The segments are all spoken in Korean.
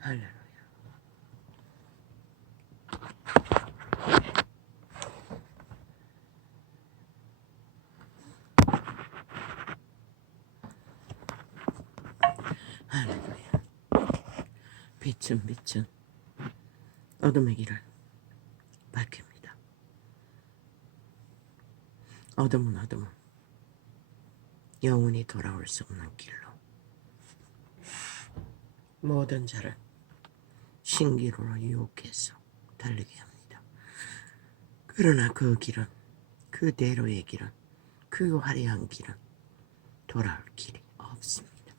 할렐루야. 할렐루야. 빛은 어둠의 길을 밝힙니다. 어둠은 영원히 돌아올 수 없는 길로 모든 자를 신기루로 유혹해서 달리게 합니다. 그러나 그 길은, 그대로의 길은, 그 화려한 길은 돌아올 길이 없습니다.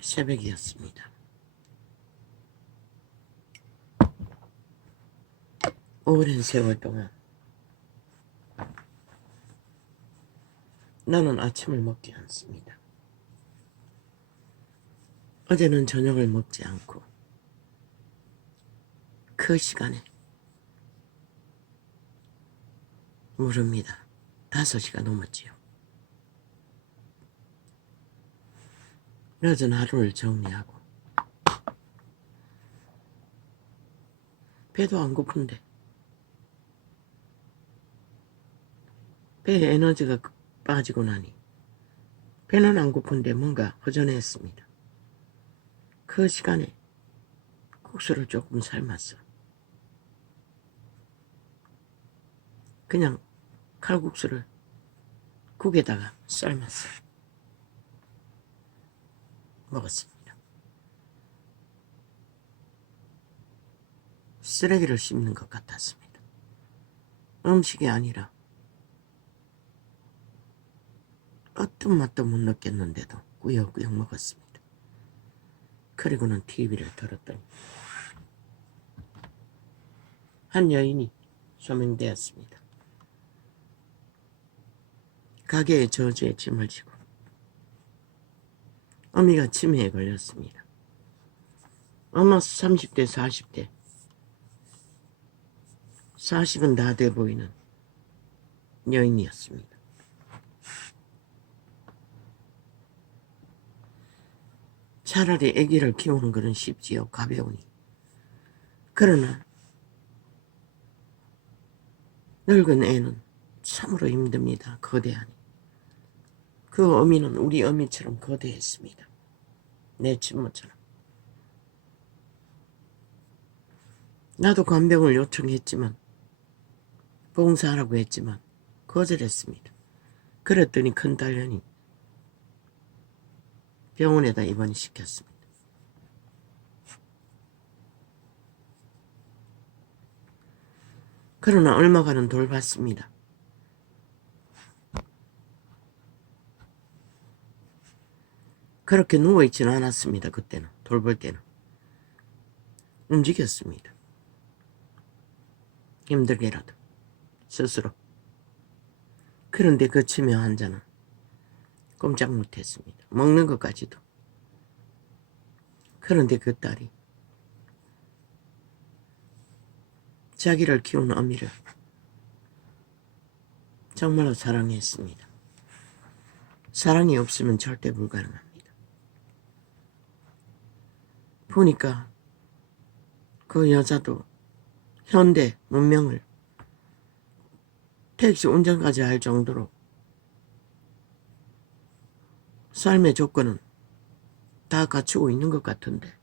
새벽이었습니다. 오랜 세월 동안 나는 아침을 먹지 않습니다. 어제는 저녁을 먹지 않고 그 시간에 모릅니다. 5시가 넘었지요. 늦은 하루를 정리하고 배도 안 고픈데 배에 에너지가 빠지고 나니 배는 안 고픈데 뭔가 허전했습니다. 그 시간에 국수를 조금 삶았어. 그냥 칼국수를 국에다가 삶았어. 먹었습니다. 쓰레기를 씹는 것 같았습니다. 음식이 아니라 어떤 맛도 못 느꼈는데도 꾸역꾸역 먹었습니다. 그리고는 TV를 틀었더니 한 여인이 소명되었습니다. 가게의 저주에 짐을 지고 어미가 치매에 걸렸습니다. 아마 30대 40대 40은 다 돼 보이는 여인이었습니다. 차라리 아기를 키우는 것은 쉽지요. 가벼우니. 그러나 늙은 애는 참으로 힘듭니다. 거대하니. 그 어미는 우리 어미처럼 거대했습니다. 내 친모처럼. 나도 간병을 요청했지만 봉사하라고 했지만 거절했습니다. 그랬더니 큰딸년이 병원에다 입원시켰습니다. 그러나 얼마간은 돌봤습니다. 그렇게 누워있지는 않았습니다. 그때는. 돌볼 때는. 움직였습니다. 힘들게라도 스스로. 그런데 그 치매 환자는 꼼짝 못했습니다. 먹는 것까지도. 그런데 그 딸이 자기를 키운 어미를 정말로 사랑했습니다. 사랑이 없으면 절대 불가능합니다. 보니까 그 여자도 현대 문명을 택시 운전까지 할 정도로 삶의 조건은 다 갖추고 있는 것 같은데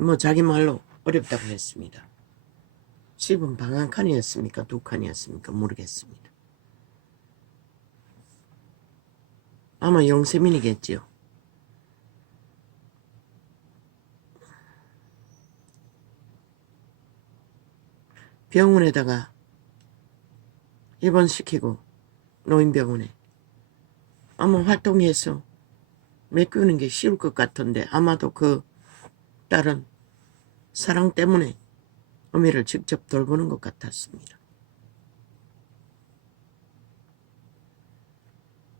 뭐 자기 말로 어렵다고 했습니다. 집은 방 한 칸이었습니까? 2칸이었습니까? 모르겠습니다. 아마 영세민이겠지요. 병원에다가 입원시키고 노인병원에 아마 활동해서 메꾸는 게 쉬울 것 같은데 아마도 그 딸은 사랑 때문에 어미를 직접 돌보는 것 같았습니다.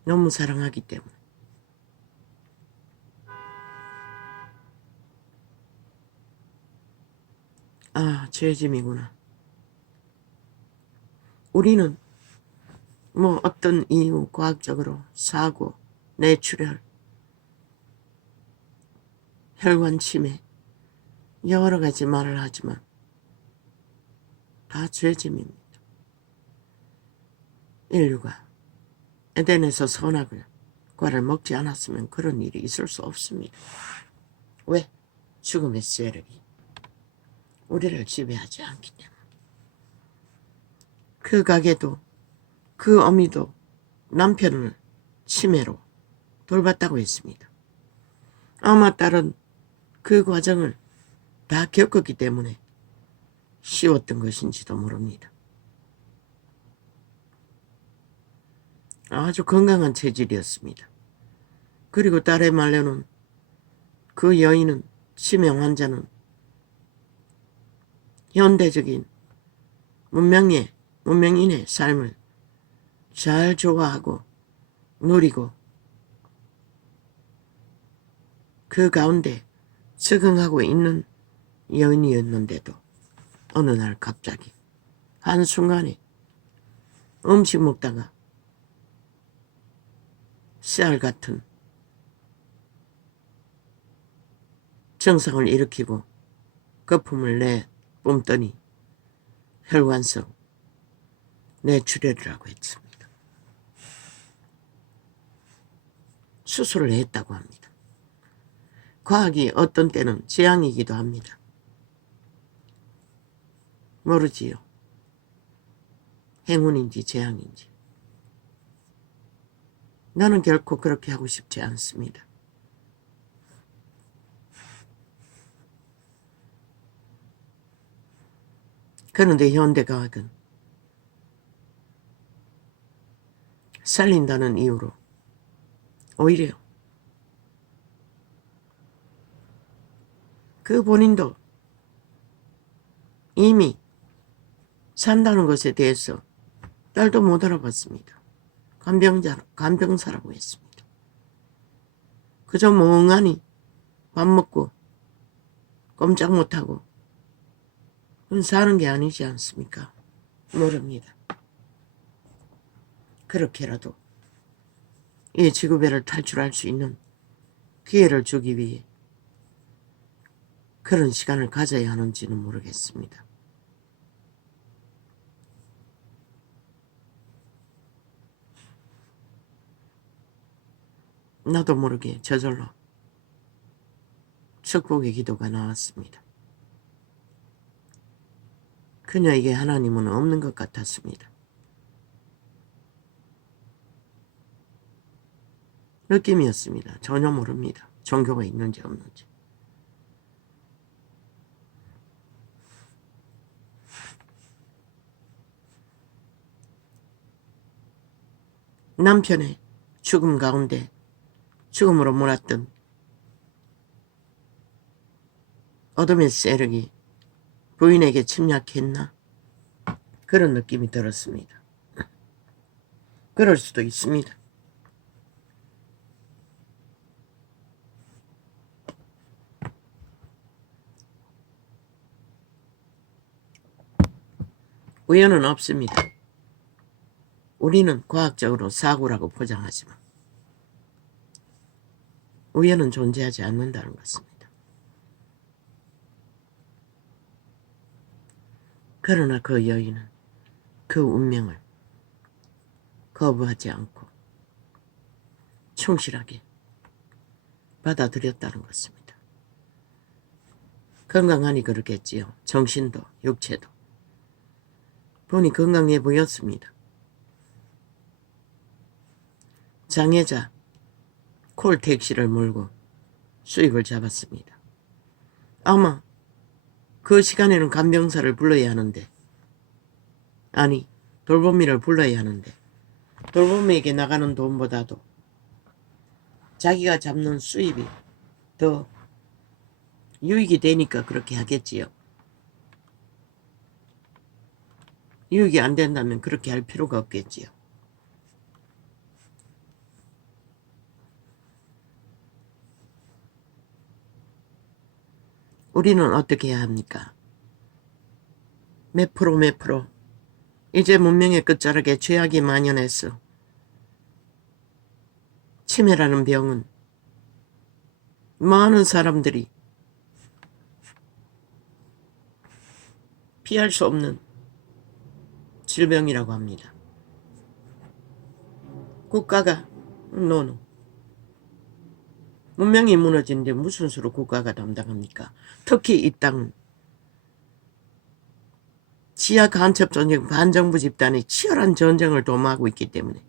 너무 사랑하기 때문에. 아, 죄짐이구나. 우리는 뭐 어떤 이유, 과학적으로 사고, 뇌출혈, 혈관 침해, 여러 가지 말을 하지만 다 죄짐입니다. 인류가 에덴에서 선악을 과를 먹지 않았으면 그런 일이 있을 수 없습니다. 왜? 죽음의 세력이 우리를 지배하지 않기 때문에. 그 가게도 그 어미도 남편을 치매로 돌봤다고 했습니다. 아마 딸은 그 과정을 다 겪었기 때문에 쉬웠던 것인지도 모릅니다. 아주 건강한 체질이었습니다. 그리고 딸의 말로는 그 여인은, 치매 환자는 현대적인 문명인의 삶을 잘 좋아하고 누리고 그 가운데 적응하고 있는 여인이었는데도 어느 날 갑자기 한순간에 음식 먹다가 쌀 같은 증상을 일으키고 거품을 내뿜더니 혈관성 뇌출혈이라고 했습니다. 수술을 했다고 합니다. 과학이 어떤 때는 재앙이기도 합니다. 모르지요. 행운인지 재앙인지. 나는 결코 그렇게 하고 싶지 않습니다. 그런데 현대과학은 살린다는 이유로 오히려 그 본인도 이미 산다는 것에 대해서 딸도 못 알아봤습니다. 간병사라고 했습니다. 그저 멍하니 밥 먹고 꼼짝 못하고 그건 사는 게 아니지 않습니까? 모릅니다. 그렇게라도 이 지구배를 탈출할 수 있는 기회를 주기 위해 그런 시간을 가져야 하는지는 모르겠습니다. 나도 모르게 저절로 축복의 기도가 나왔습니다. 그녀에게 하나님은 없는 것 같았습니다. 느낌이었습니다. 전혀 모릅니다. 종교가 있는지 없는지. 남편의 죽음 가운데 죽음으로 몰았던 어둠의 세력이 부인에게 침략했나? 그런 느낌이 들었습니다. 그럴 수도 있습니다. 우연은 없습니다. 우리는 과학적으로 사고라고 포장하지만 우연은 존재하지 않는다는 것입니다. 그러나 그 여인은 그 운명을 거부하지 않고 충실하게 받아들였다는 것입니다. 건강하니 그렇겠지요. 정신도 육체도. 보니 건강해 보였습니다. 장애자 콜택시를 몰고 수익을 잡았습니다. 아마 그 시간에는 간병사를 불러야 하는데, 아니 돌보미를 불러야 하는데 돌보미에게 나가는 돈보다도 자기가 잡는 수입이 더 유익이 되니까 그렇게 하겠지요. 유익이 안 된다면 그렇게 할 필요가 없겠지요. 우리는 어떻게 해야 합니까? 몇 프로 이제 문명의 끝자락에 죄악이 만연했어. 치매라는 병은 많은 사람들이 피할 수 없는 질병이라고 합니다. 국가가 노노. 문명이 무너지는데 무슨 수로 국가가 담당합니까? 특히 이 땅은 지하 간첩 전쟁, 반정부 집단이 치열한 전쟁을 도모하고 있기 때문에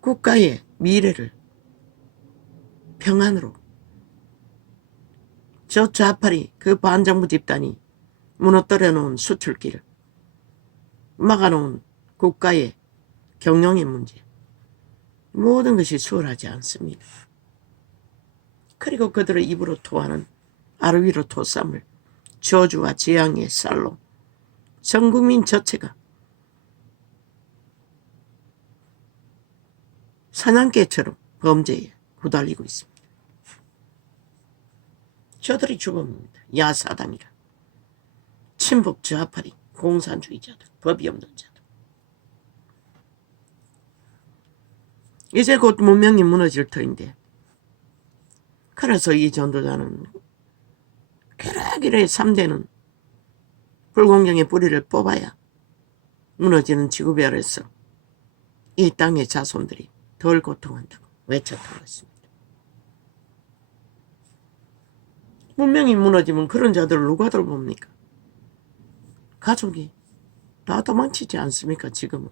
국가의 미래를 평안으로 저 좌파리 그 반정부 집단이 무너뜨려 놓은 수출기를 막아놓은 국가의 경영의 문제, 모든 것이 수월하지 않습니다. 그리고 그들의 입으로 토하는 아르위로 토쌈을 저주와 재앙의 쌀로 전 국민 전체가 사냥개처럼 범죄에 후달리고 있습니다. 저들이 주범입니다. 야사당이라. 친북 좌파리, 공산주의자들, 법이 없는 자들. 이제 곧 문명이 무너질 터인데, 그래서 이 전도자는 그러기래 3대는 불공정의 뿌리를 뽑아야 무너지는 지구별에서 이 땅의 자손들이 덜 고통한다고 외쳤던 것입니다. 문명이 무너지면 그런 자들을 누가 돌봅니까? 가족이 다 도망치지 않습니까? 지금은.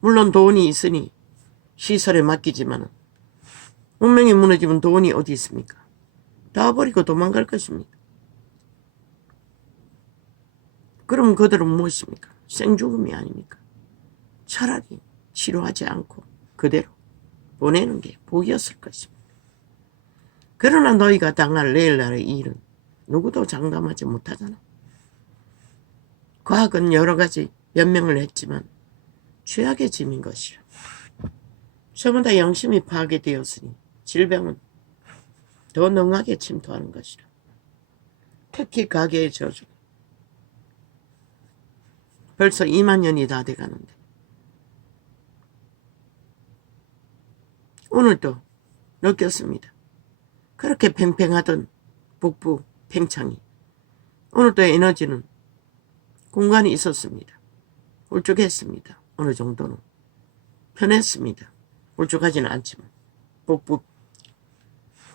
물론 돈이 있으니 시설에 맡기지만 문명이 무너지면 돈이 어디 있습니까? 다 버리고 도망갈 것입니다. 그럼 그들은 무엇입니까? 생죽음이 아닙니까? 차라리 치료하지 않고 그대로 보내는 게 복이었을 것입니다. 그러나 너희가 당할 내일날의 일은 누구도 장담하지 못하잖아. 과학은 여러 가지 변명을 했지만 최악의 짐인 것이라. 전부 다 영심이 파괴되었으니 질병은 더 능하게 침투하는 것이라. 특히 가계의 저주. 벌써 2만 년이 다 돼가는데 오늘도 느꼈습니다. 그렇게 팽팽하던 북부 팽창이 오늘도 에너지는 공간이 있었습니다. 울적했습니다. 어느 정도는 편했습니다. 울적하지는 않지만 북부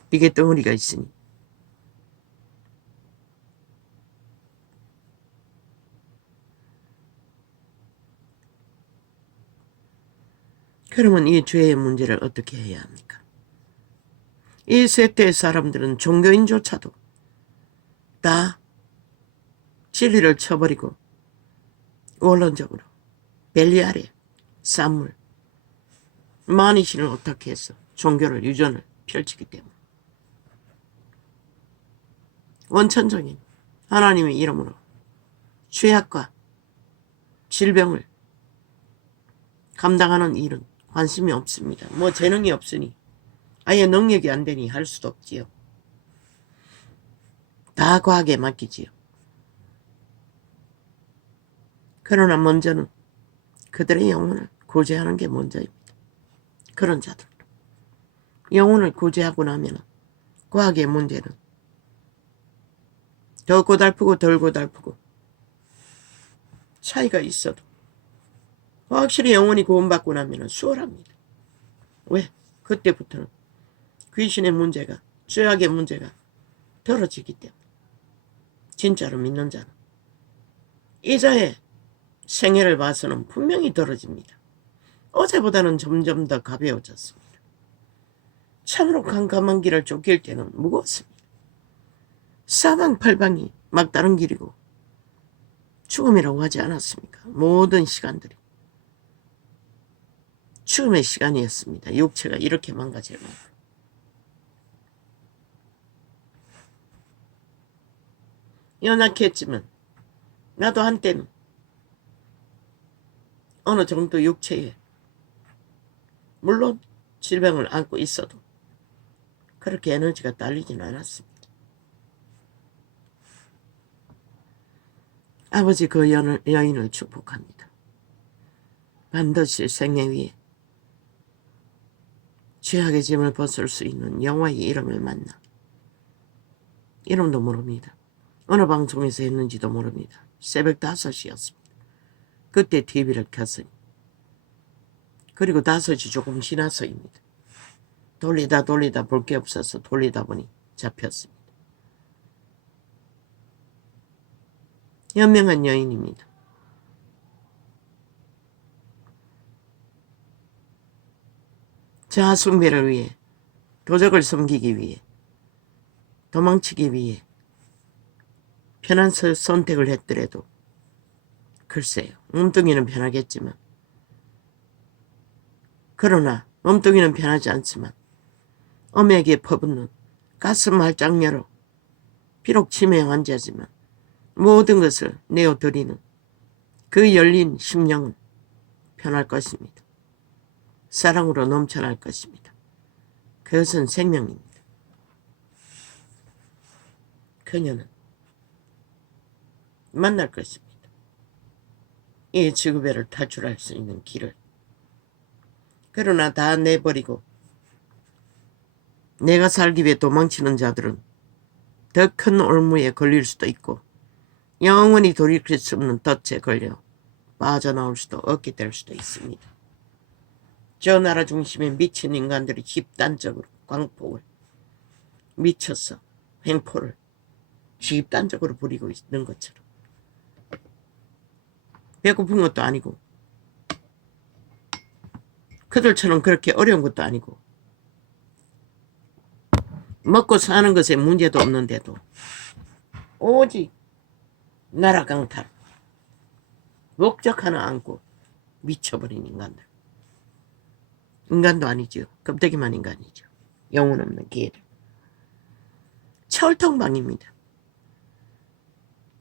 비계 덩어리가 있으니. 그러면 이 죄의 문제를 어떻게 해야 합니까? 이 세대의 사람들은 종교인조차도 다 진리를 쳐버리고 원론적으로 벨리아레, 쌈물, 만이신을 어떻게 해서 종교를 유전을 펼치기 때문에 원천적인 하나님의 이름으로 죄악과 질병을 감당하는 일은 관심이 없습니다. 뭐 재능이 없으니 아예 능력이 안 되니 할 수도 없지요. 다 과학에 맡기지요. 그러나 먼저는 그들의 영혼을 구제하는 게 먼저입니다. 그런 자들. 영혼을 구제하고 나면 과학의 문제는 더 고달프고 덜 고달프고 차이가 있어도 확실히 영혼이 구원받고 나면 수월합니다. 왜? 그때부터는 귀신의 문제가, 죄악의 문제가 덜어지기 때문에 진짜로 믿는 자는 이자의 생애를 봐서는 분명히 덜어집니다. 어제보다는 점점 더 가벼워졌습니다. 참으로 캄캄한 길을 쫓길 때는 무거웠습니다. 사방팔방이 막다른 길이고 죽음이라고 하지 않았습니까? 모든 시간들이 죽음의 시간이었습니다. 육체가 이렇게 망가질 만큼. 연약했지만 나도 한때는 어느 정도 육체에 물론 질병을 안고 있어도 그렇게 에너지가 딸리진 않았습니다. 아버지 그 여인을 축복합니다. 반드시 생애 위에 죄악의 짐을 벗을 수 있는 여호와의 이름을 만나. 이름도 모릅니다. 어느 방송에서 했는지도 모릅니다. 새벽 5시였습니다. 그때 TV를 켰으니. 그리고 5시 조금 지나서입니다. 돌리다 볼 게 없어서 돌리다 보니 잡혔습니다. 현명한 여인입니다. 자아 숭배를 위해, 도적을 섬기기 위해, 도망치기 위해 편한 선택을 했더라도 글쎄요. 몸뚱이는 편하겠지만 그러나 몸뚱이는 편하지 않지만 엄에게 퍼붓는 가슴 활짝 열어 비록 치매 환자지만 모든 것을 내어드리는 그 열린 심령은 편할 것입니다. 사랑으로 넘쳐날 것입니다. 그것은 생명입니다. 그녀는 만날 것입니다. 이 지구배를 탈출할 수 있는 길을. 그러나 다 내버리고 내가 살기 위해 도망치는 자들은 더 큰 올무에 걸릴 수도 있고 영원히 돌이킬 수 없는 덫에 걸려 빠져나올 수도 없게 될 수도 있습니다. 저 나라 중심에 미친 인간들이 집단적으로 광폭을 미쳐서 횡포를 집단적으로 부리고 있는 것처럼 배고픈 것도 아니고 그들처럼 그렇게 어려운 것도 아니고 먹고 사는 것에 문제도 없는데도 오직 나라 강탈 목적 하나 안고 미쳐버린 인간들. 인간도 아니죠. 껍데기만 인간이죠. 영혼 없는 개들. 철통방입니다.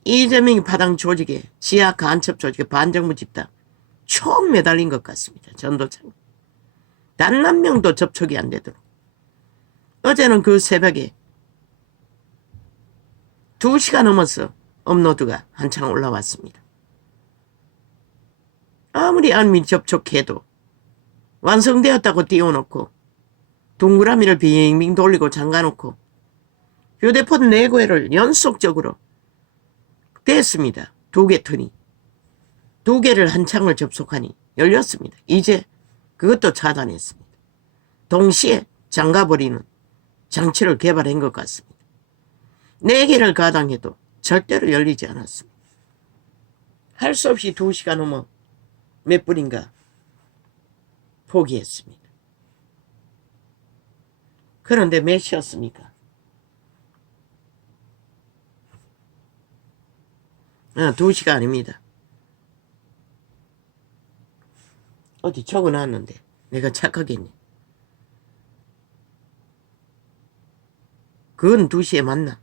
이재명이 파당 조직에 지하 간첩 조직에 반정부 집단 총 매달린 것 같습니다. 전도청. 단 한 명도 접촉이 안 되도록. 어제는 그 새벽에 2시가 넘어서 업로드가 한창 올라왔습니다. 아무리 안미 접촉해도 완성되었다고 띄워놓고 동그라미를 빙빙 돌리고 잠가놓고 휴대폰 4개를 연속적으로 됐습니다. 2개 튼이. 2개를 한 창을 접속하니 열렸습니다. 이제 그것도 차단했습니다. 동시에 잠가버리는 장치를 개발한 것 같습니다. 4개를 가당해도 절대로 열리지 않았습니다. 할 수 없이 2시가 넘어 몇 분인가 포기했습니다. 그런데 몇 시였습니까? 2시가 아닙니다. 어디 적어놨는데 내가 착각했네. 그건 2시에 맞나?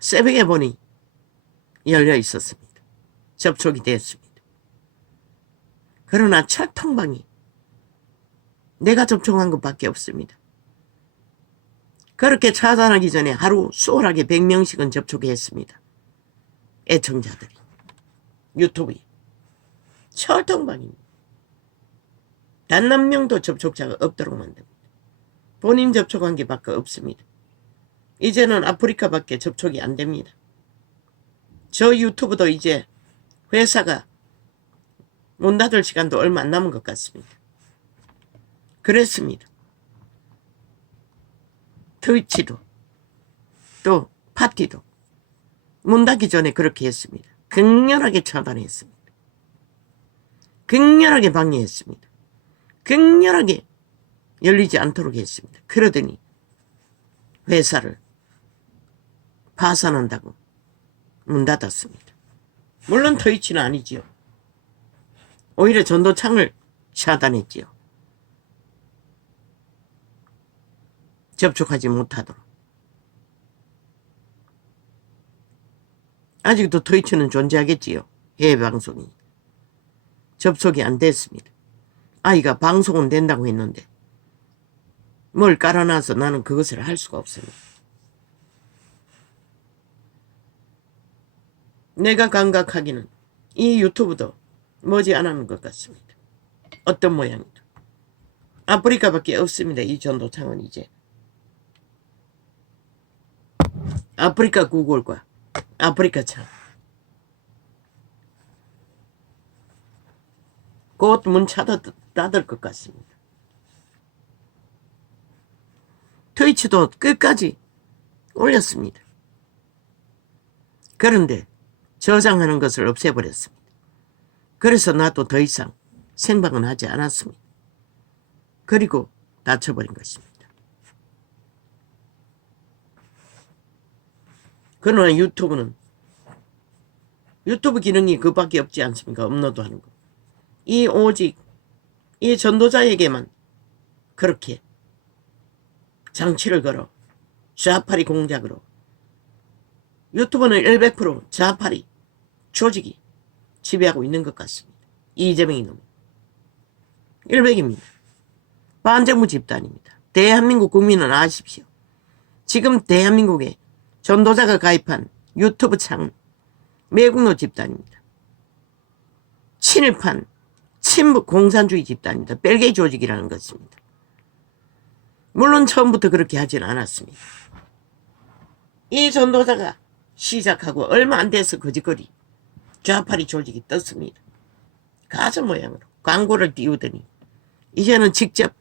새벽에 보니 열려 있었습니다. 접촉이 됐습니다. 그러나 철통방이 내가 접촉한 것밖에 없습니다. 그렇게 차단하기 전에 하루 수월하게 100명씩은 접촉했습니다. 애청자들이. 유튜브에. 철통방입니다. 단 한 명도 접촉자가 없도록 만듭니다. 본인 접촉한 게 밖에 없습니다. 이제는 아프리카밖에 접촉이 안 됩니다. 저 유튜브도 이제 회사가 문 닫을 시간도 얼마 안 남은 것 같습니다. 그랬습니다. 트위치도 또 파티도 문 닫기 전에 그렇게 했습니다. 극렬하게 차단했습니다. 극렬하게 방해했습니다. 극렬하게 열리지 않도록 했습니다. 그러더니 회사를 파산한다고 문 닫았습니다. 물론 트위치는 아니지요. 오히려 전도창을 차단했지요. 접촉하지 못하도록. 아직도 트위치는 존재하겠지요. 해외 방송이. 접촉이 안 됐습니다. 아이가 방송은 된다고 했는데 뭘 깔아놔서 나는 그것을 할 수가 없습니다. 내가 감각하기는 이 유튜브도 머지않은 것 같습니다. 어떤 모양이든. 아프리카밖에 없습니다. 이 전도창은 이제. 아프리카 구글과 아프리카 창. 곧 문 닫을 것 같습니다. 트위치도 끝까지 올렸습니다. 그런데 저장하는 것을 없애버렸습니다. 그래서 나도 더 이상 생방은 하지 않았습니다. 그리고 닫혀버린 것입니다. 그러나 유튜브 기능이 그밖에 없지 않습니까? 업로드하는 거. 오직 이 전도자에게만 그렇게 장치를 걸어 좌파리 공작으로 유튜브는 100% 좌파리 조직이 지배하고 있는 것 같습니다. 이재명이 놈 100입니다. 반정부 집단입니다. 대한민국 국민은 아십시오. 지금 대한민국에 전도자가 가입한 유튜브 창 매국노 집단입니다. 친일판 친북 공산주의 집단입니다. 벨게이 조직이라는 것입니다. 물론 처음부터 그렇게 하진 않았습니다. 이 전도자가 시작하고 얼마 안 돼서 거짓거리 좌파리 조직이 떴습니다. 가짜 모양으로 광고를 띄우더니 이제는 직접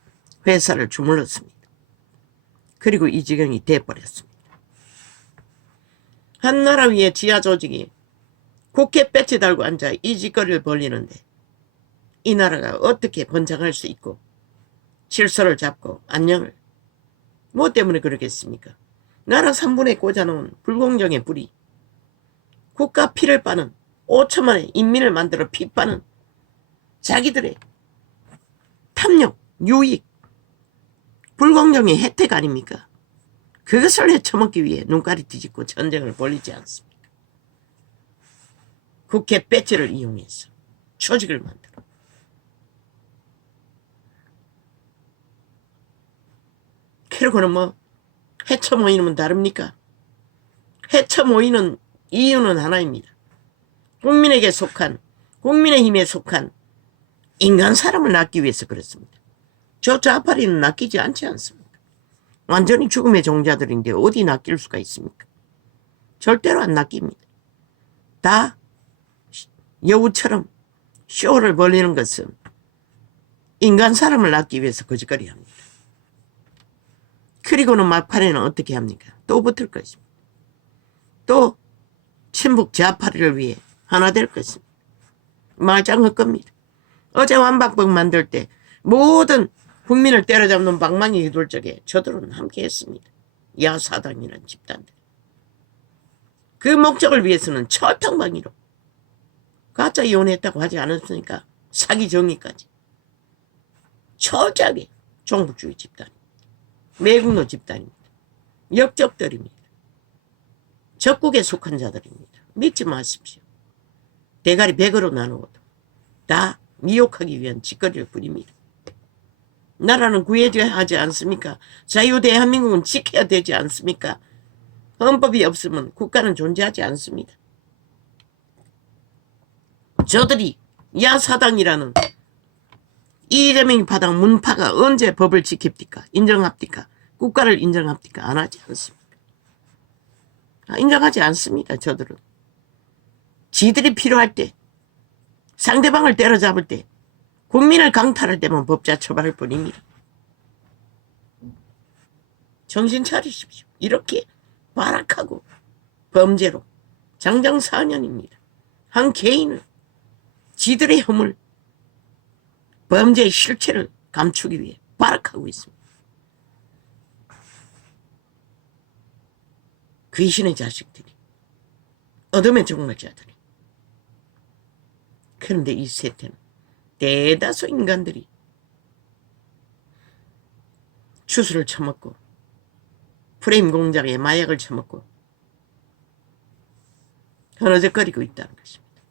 회사를 주물렀습니다. 그리고 이 지경이 돼버렸습니다. 한나라 위에 지하 조직이 국회 배치 달고 앉아 이 짓거리를 벌리는데 이 나라가 어떻게 번창할 수 있고 질서를 잡고 안녕을 뭐 때문에 그러겠습니까? 나라 3분에 꽂아놓은 불공정의 뿌리 국가 피를 빠는 5천만의 인민을 만들어 피 빠는 자기들의 탐욕, 유익, 불공정의 혜택 아닙니까? 그것을 헤쳐먹기 위해 눈깔이 뒤집고 전쟁을 벌이지 않습니까? 국회 배지를 이용해서 조직을 만들어 그러고는 뭐 헤쳐 모이는 다릅니까? 헤쳐 모이는 이유는 하나입니다. 국민에게 속한 국민의힘에 속한 인간 사람을 낚기 위해서 그렇습니다. 저 좌파리는 낚이지 않지 않습니까? 완전히 죽음의 종자들인데 어디 낚일 수가 있습니까? 절대로 안 낚입니다. 다 여우처럼 쇼를 벌리는 것은 인간 사람을 낚기 위해서 거짓거리 합니다. 그리고는 막판에는 어떻게 합니까? 또 붙을 것입니다. 또 친북 좌파리를 위해 하나 될 것입니다. 말짱할 겁니다. 어제 완박법 만들 때 모든 국민을 때려잡는 방망이 휘둘 적에 저들은 함께했습니다. 야사당이라는 집단들. 그 목적을 위해서는 철탕방위로 가짜 이혼했다고 하지 않았으니까 사기 정의까지 철저하게 종북주의 집단입니다. 매국노 집단입니다. 역적들입니다. 적국에 속한 자들입니다. 믿지 마십시오. 대가리 100으로 나누어도 다 미혹하기 위한 짓거리를 부립니다. 나라는 구해줘야 하지 않습니까? 자유 대한민국은 지켜야 되지 않습니까? 헌법이 없으면 국가는 존재하지 않습니다. 저들이 야사당이라는 이재명이 파당 문파가 언제 법을 지킵니까? 인정합니까? 국가를 인정합니까? 안 하지 않습니까? 인정하지 않습니다. 저들은. 지들이 필요할 때 상대방을 때려잡을 때 국민을 강탈할 때만 법자 처벌할 뿐입니다. 정신 차리십시오. 이렇게 발악하고 범죄로 장정 4년입니다. 한 개인을 지들의 허물 범죄의 실체를 감추기 위해 발악하고 있습니다. 귀신의 자식들이 어둠의 종말자들이. 그런데 이 세태는 대다수 인간들이 추수를 처먹고 프레임 공작에 마약을 처먹고 흐느적거리고 있다는 것입니다.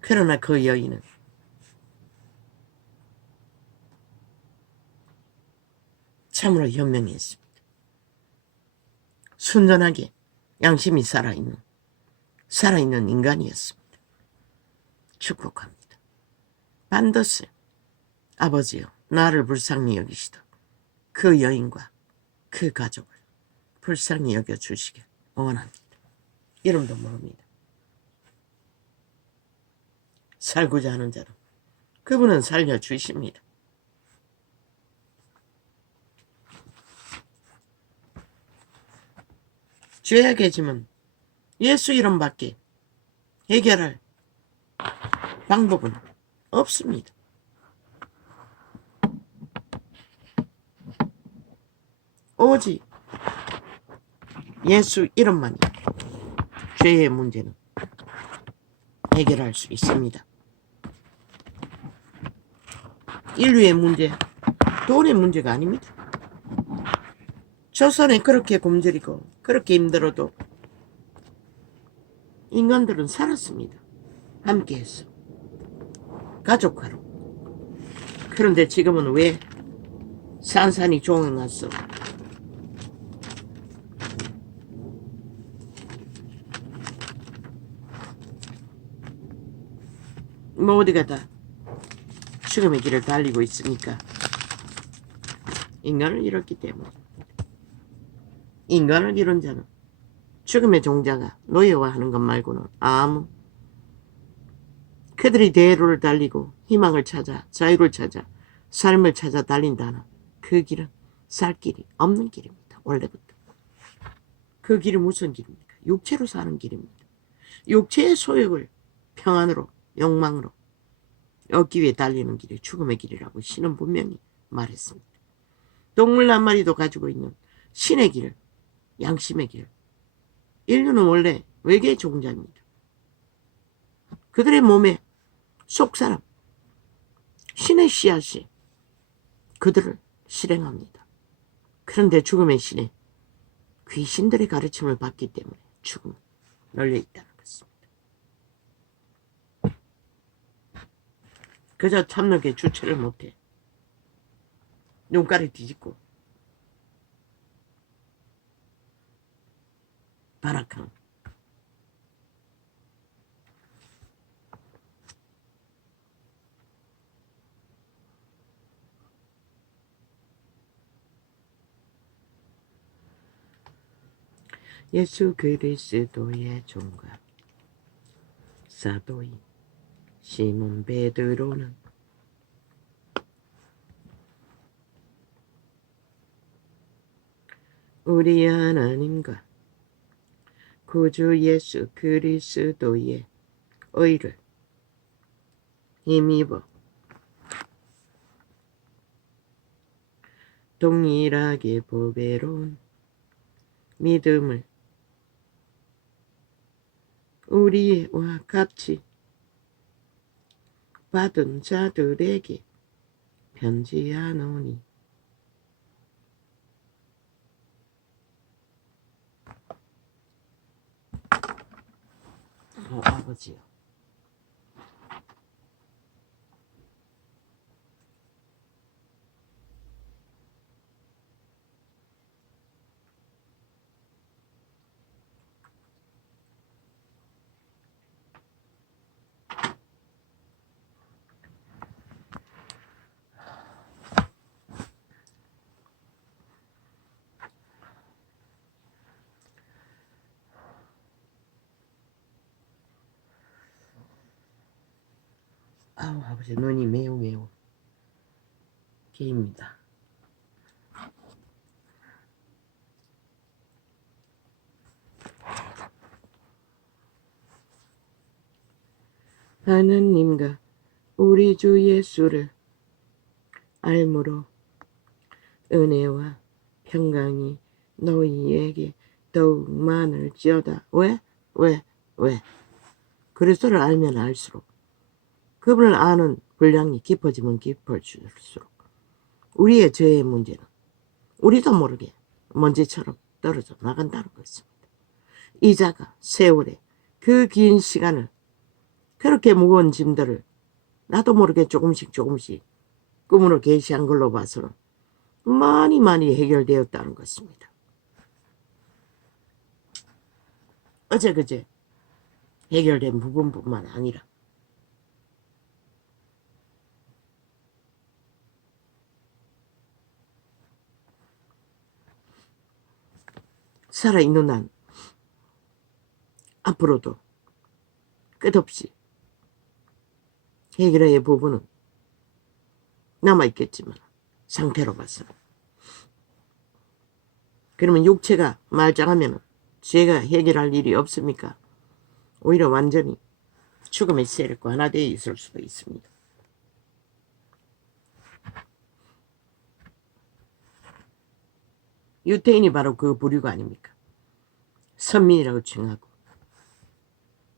그러나 그 여인은 참으로 현명했습니다. 순전하게 양심이 살아있는 살아있는 인간이었습니다. 축복합니다. 반드시 아버지여 나를 불쌍히 여기시듯 그 여인과 그 가족을 불쌍히 여겨주시길 원합니다. 이름도 모릅니다. 살고자 하는 자로 그분은 살려주십니다. 죄악의 짐은 예수 이름밖에 해결할 방법은 없습니다. 오직 예수 이름만이 죄의 문제는 해결할 수 있습니다. 인류의 문제, 돈의 문제가 아닙니다. 조선에 그렇게 굶주리고 그렇게 힘들어도 인간들은 살았습니다. 함께해서 가족화로. 그런데 지금은 왜 산산이 조각났어? 모두가 다 죽음의 길을 달리고 있으니까 인간을 잃었기 때문에. 인간을 잃은 자는 죽음의 종자가 노예화하는 것 말고는 아무 그들이 대로를 달리고 희망을 찾아 자유를 찾아 삶을 찾아 달린다는 그 길은 살 길이 없는 길입니다. 원래부터. 그 길은 무슨 길입니까? 육체로 사는 길입니다. 육체의 소욕을 평안으로 욕망으로 얻기 위해 달리는 길이 죽음의 길이라고 신은 분명히 말했습니다. 동물 한 마리도 가지고 있는 신의 길, 양심의 길. 인류는 원래 외계의 종자입니다. 그들의 몸에 속사람, 신의 씨앗이 그들을 실행합니다. 그런데 죽음의 신에 귀신들의 가르침을 받기 때문에 죽음은 널려있다는 것입니다. 그저 참는게 주체를 못해 눈가를 뒤집고 발악한 예수 그리스도의 종과 사도인 시몬 베드로는 우리 하나님과 구주 예수 그리스도의 의를 힘입어 동일하게 보배로운 믿음을 우리와 같이 받은 자들에게 편지하노니 아버지요. 아버지 눈이 매우 개입니다. 하나님과 우리 주 예수를 알므로 은혜와 평강이 너희에게 더욱 많을지어다. 왜? 그리스도를 알면 알수록 그분을 아는 분량이 깊어지면 깊어질수록 우리의 죄의 문제는 우리도 모르게 먼지처럼 떨어져 나간다는 것입니다. 이자가 세월에 그 긴 시간을 그렇게 무거운 짐들을 나도 모르게 조금씩 꿈으로 계시한 걸로 봐서는 많이 해결되었다는 것입니다. 어제 그제 해결된 부분뿐만 아니라 살아있는 한 앞으로도 끝없이 해결의 부분은 남아있겠지만 상태로 봐서는. 그러면 육체가 말짱하면 죄가 해결할 일이 없습니까? 오히려 완전히 죽음의 세력과 하나 되어 있을 수도 있습니다. 유태인이 바로 그 부류가 아닙니까? 선민이라고 칭하고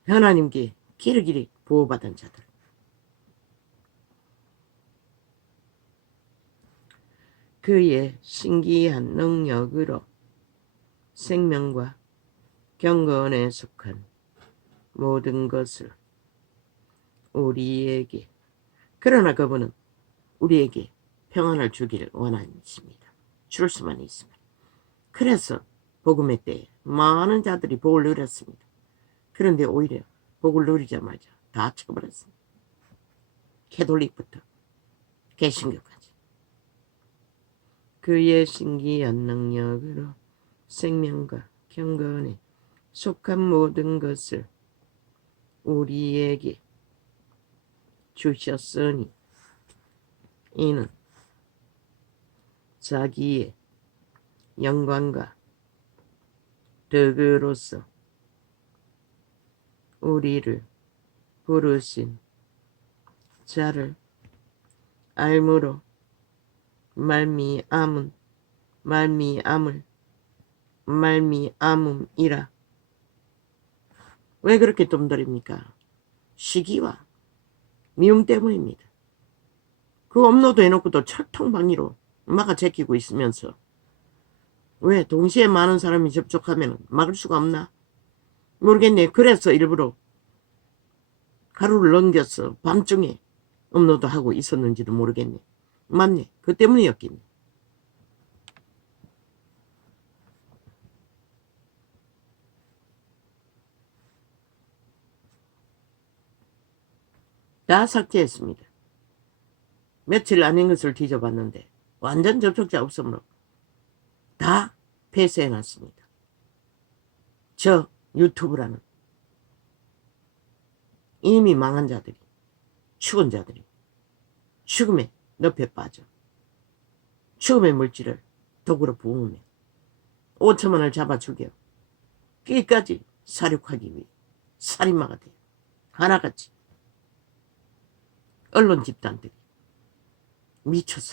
하나님께 길이길이 보호받은 자들. 그의 신기한 능력으로 생명과 경건에 속한 모든 것을 우리에게, 그러나 그분은 우리에게 평안을 주기를 원하십니다. 줄 수만 있습니다. 그래서 복음의 때에 많은 자들이 복을 누렸습니다. 그런데 오히려 복을 누리자마자 다 쳐버렸습니다. 캐톨릭부터 개신교까지. 그의 신기한 능력으로 생명과 경건에 속한 모든 것을 우리에게 주셨으니 이는 자기의 영광과 덕으로서 우리를 부르신 자를 알므로 말미암음이라. 왜 그렇게 덤더립니까? 시기와 미움 때문입니다. 그 업로드 해놓고도 철통방위로 막아 제끼고 있으면서 왜 동시에 많은 사람이 접촉하면 막을 수가 없나? 모르겠네. 그래서 일부러 하루를 넘겨서 밤중에 업로드하고 있었는지도 모르겠네. 맞네. 그 때문이었겠네. 다 삭제했습니다. 며칠 아닌 것을 뒤져봤는데 완전 접촉자 없으므로 다 폐쇄해놨습니다. 저 유튜브라는 이미 망한 자들이, 죽은 자들이 죽음의 늪에 빠져 죽음의 물질을 도구로 부으며 5천만을 잡아 죽여 끝까지 사륙하기 위해 살인마가 돼요. 하나같이 언론 집단들이 미쳐서